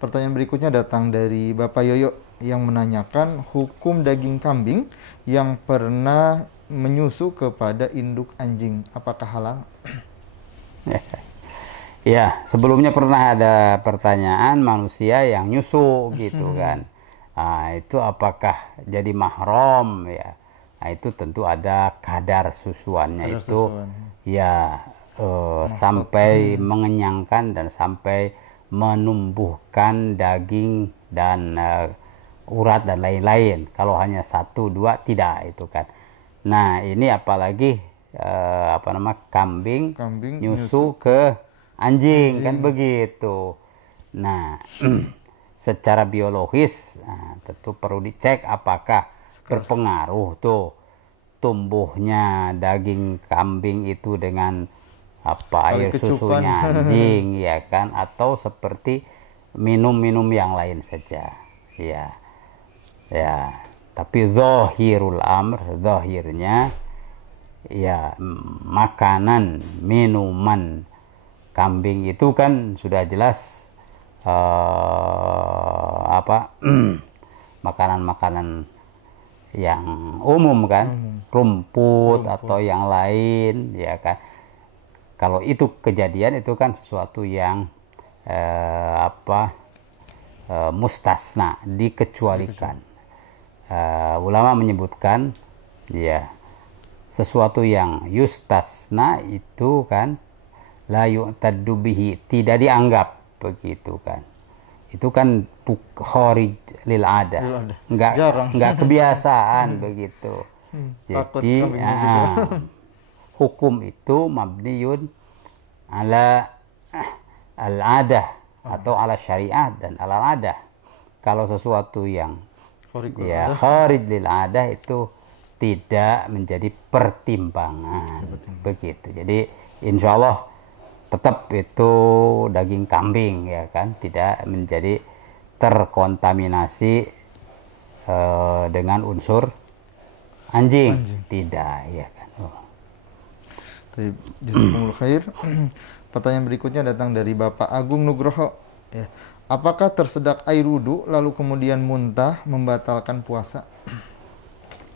Pertanyaan berikutnya datang dari Bapak Yoyo yang menanyakan hukum daging kambing yang pernah menyusu kepada induk anjing, apakah halal? Ya, sebelumnya pernah ada pertanyaan manusia yang nyusu gitu kan. Nah, itu apakah jadi mahram ya? Nah, itu tentu ada kadar susuannya Kadar itu susuan. ya Maksud. sampai mengenyangkan dan sampai menumbuhkan daging dan urat dan lain-lain. Kalau hanya satu dua tidak itu kan. Nah, ini apalagi kambing Kambing nyusu ke anjing kan anjing. begitu. Nah, secara biologis tentu perlu dicek apakah berpengaruh tuh tumbuhnya daging kambing itu dengan Sekali air kecupan. susunya anjing ya kan, atau seperti minum-minum yang lain saja ya. Ya, tapi zahirnya ya makanan minuman kambing itu kan sudah jelas makanan-makanan yang umum kan, rumput atau yang lain ya kan. Kalau itu kejadian itu kan sesuatu yang mustasna, dikecualikan. Ulama menyebutkan ya sesuatu yang yustasna itu kan la yu'taddu bihi, tidak dianggap begitu kan. Itu kan kharij lil ada, nggak kebiasaan begitu. Takut Jadi kambingnya gitu. hukum itu mabniun ala al-adah atau ala syariat dan ala adah. Kalau sesuatu yang ya kharij lil adah itu tidak menjadi pertimbangan begitu. Jadi insya Allah tetap itu daging kambing ya kan, tidak menjadi terkontaminasi dengan unsur anjing. Tidak ya kan. Jazakumullah khair. Pertanyaan berikutnya datang dari Bapak Agung Nugroho ya. Apakah tersedak air wudhu lalu kemudian muntah membatalkan puasa?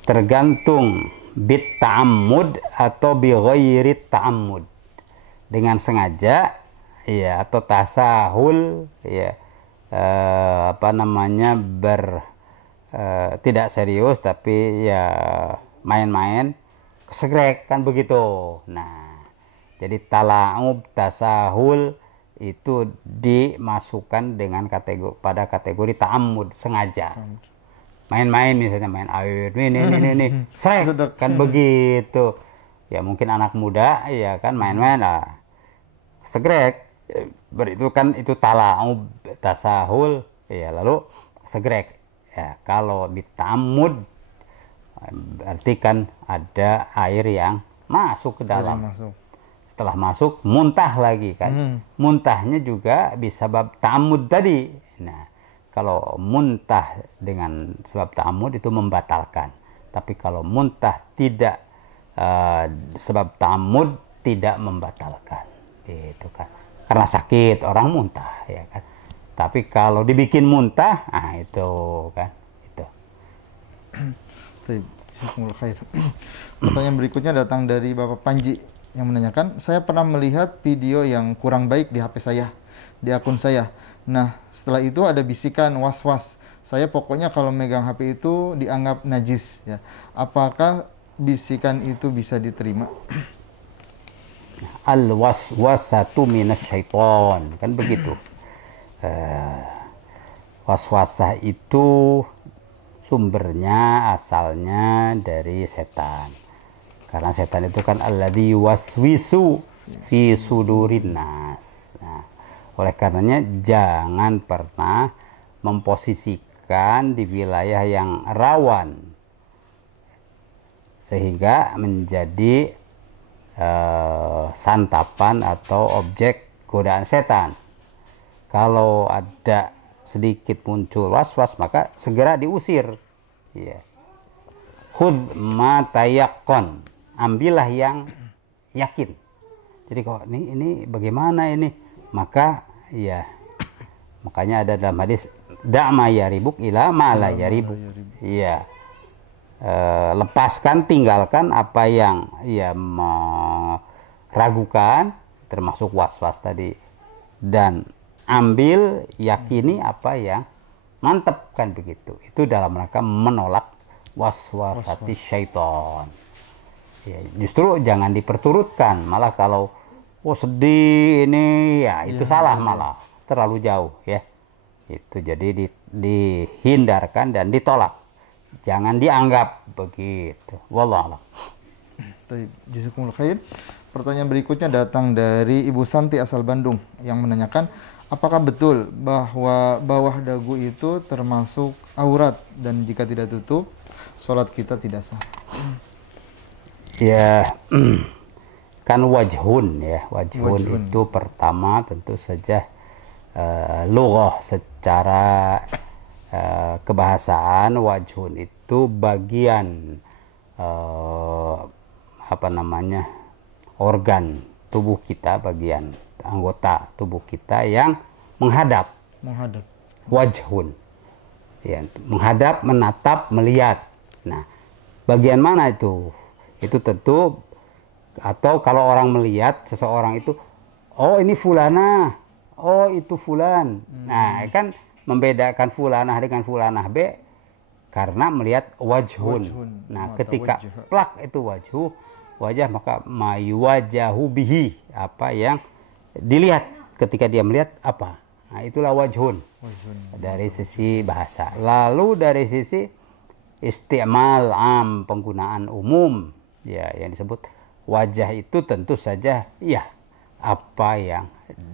Tergantung bit ta'ammud atau bi ghairi ta'ammud, dengan sengaja ya atau tasahul ya tidak serius tapi ya main-main kesegrek kan begitu. Nah, jadi tala'ub tasahul itu dimasukkan dengan pada kategori ta'ammud, sengaja. Main-main misalnya main air ini srek kan begitu. Ya mungkin anak muda ya kan main-main lah segrek, itu kan itu tala'ub tasahul ya lalu segrek. Ya kalau bitamud berarti kan ada air yang masuk ke dalam. Setelah masuk muntah lagi kan. Muntahnya juga bisa sebab ta'amud tadi. Nah, kalau muntah dengan sebab ta'amud itu membatalkan. Tapi kalau muntah tidak sebab ta'amud tidak membatalkan. Itu kan. Karena sakit orang muntah ya kan. Tapi kalau dibikin muntah, itu kan itu. Pertanyaan berikutnya datang dari Bapak Panji yang menanyakan, saya pernah melihat video yang kurang baik di HP saya, di akun saya. Nah, setelah itu ada bisikan was-was. Saya pokoknya kalau megang HP itu dianggap najis. Ya. Apakah bisikan itu bisa diterima? Al-waswasatu minasyaiton. Kan begitu. Waswasah itu sumbernya, asalnya dari setan. Karena setan itu kan alladzi waswisu fi sudurin nas. Nah, oleh karenanya jangan pernah memposisikan di wilayah yang rawan sehingga menjadi santapan atau objek godaan setan. Kalau ada sedikit muncul was-was maka segera diusir. Ya. Khudh ma tayaqqan, ambillah yang yakin. Jadi kok ini bagaimana ini? Maka ya Makanya ada dalam hadis da'ma yaribuk ila ma la yaribuk. Iya. Lepaskan, tinggalkan apa yang ya meragukan, termasuk was-was tadi, dan ambil yakini apa yang mantap, kan begitu. Itu dalam rangka menolak waswasati syaitan. Ya, justru jangan diperturutkan, malah kalau sedih ini ya itu salah, malah terlalu jauh ya. Itu jadi dihindarkan dan ditolak. Jangan dianggap begitu. Wallahualam. Baik, jazakumullah khair. Pertanyaan berikutnya datang dari Ibu Santi asal Bandung yang menanyakan, apakah betul bahwa bawah dagu itu termasuk aurat dan jika tidak tutup, sholat kita tidak sah? Ya, kan wajhun ya. Wajhun itu pertama tentu saja lughah, secara kebahasaan wajhun itu bagian organ tubuh kita, bagian anggota tubuh kita yang menghadap. Wajhun. Ya, menghadap, menatap, melihat. Nah, bagian mana itu? Itu tentu, atau kalau orang melihat seseorang itu, oh ini fulana, oh itu fulan. Nah, kan membedakan fulanah dengan fulanah B karena melihat wajhun. Nah, ketika plak itu wajah, maka mayuwajahu bihi, apa yang dilihat ketika dia melihat apa. Nah, itulah wajhun dari sisi bahasa. Lalu dari sisi isti'mal am, penggunaan umum ya, yang disebut wajah itu tentu saja ya apa yang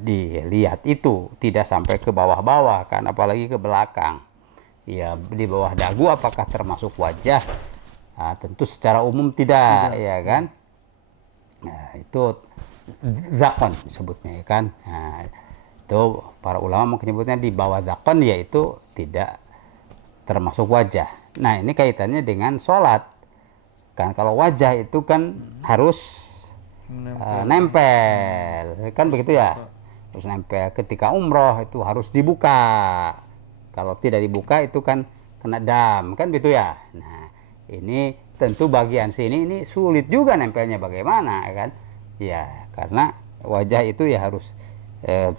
dilihat itu, tidak sampai ke bawah-bawah kan, apalagi ke belakang. Ya, di bawah dagu apakah termasuk wajah? Nah, tentu secara umum tidak, ya kan. Nah, itu zakon disebutnya, ya kan. Nah, itu para ulama menyebutnya di bawah zakon, yaitu tidak termasuk wajah. Nah, ini kaitannya dengan sholat kan. Kalau wajah itu kan harus nempel kan begitu ya, harus nempel. Ketika umroh itu harus dibuka, kalau tidak dibuka itu kan kena dam kan begitu ya. Nah, ini tentu bagian sini ini sulit juga nempelnya, bagaimana kan ya, karena wajah itu ya harus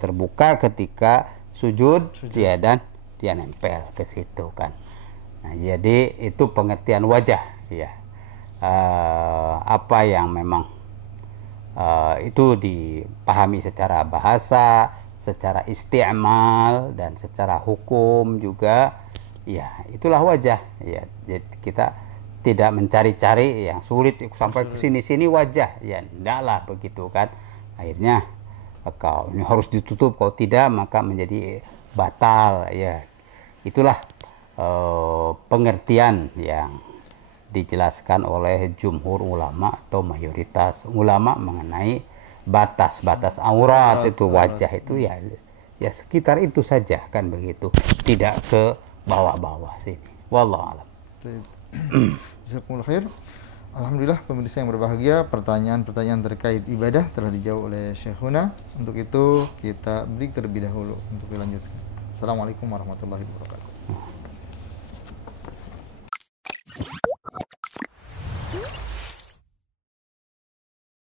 terbuka ketika sujud ya, dan dia nempel ke situ kan. Nah, jadi itu pengertian wajah ya. Apa yang memang itu dipahami secara bahasa, secara isti'mal, dan secara hukum juga ya, itulah wajah ya. Jadi kita tidak mencari-cari yang sulit sampai ke sini-sini wajah ya, tidaklah begitu kan. Akhirnya kalau ini harus ditutup, kalau tidak maka menjadi batal ya. Itulah pengertian yang dijelaskan oleh jumhur ulama atau mayoritas ulama mengenai batas-batas aurat itu, wajah itu ya sekitar itu saja kan begitu, tidak ke bawah-bawah sini. Wallahu a'lam. Jazakumullah khair. Alhamdulillah pemirsa yang berbahagia, pertanyaan-pertanyaan terkait ibadah telah dijawab oleh Syekhuna. Untuk itu kita break terlebih dahulu untuk dilanjutkan. Assalamualaikum warahmatullahi wabarakatuh.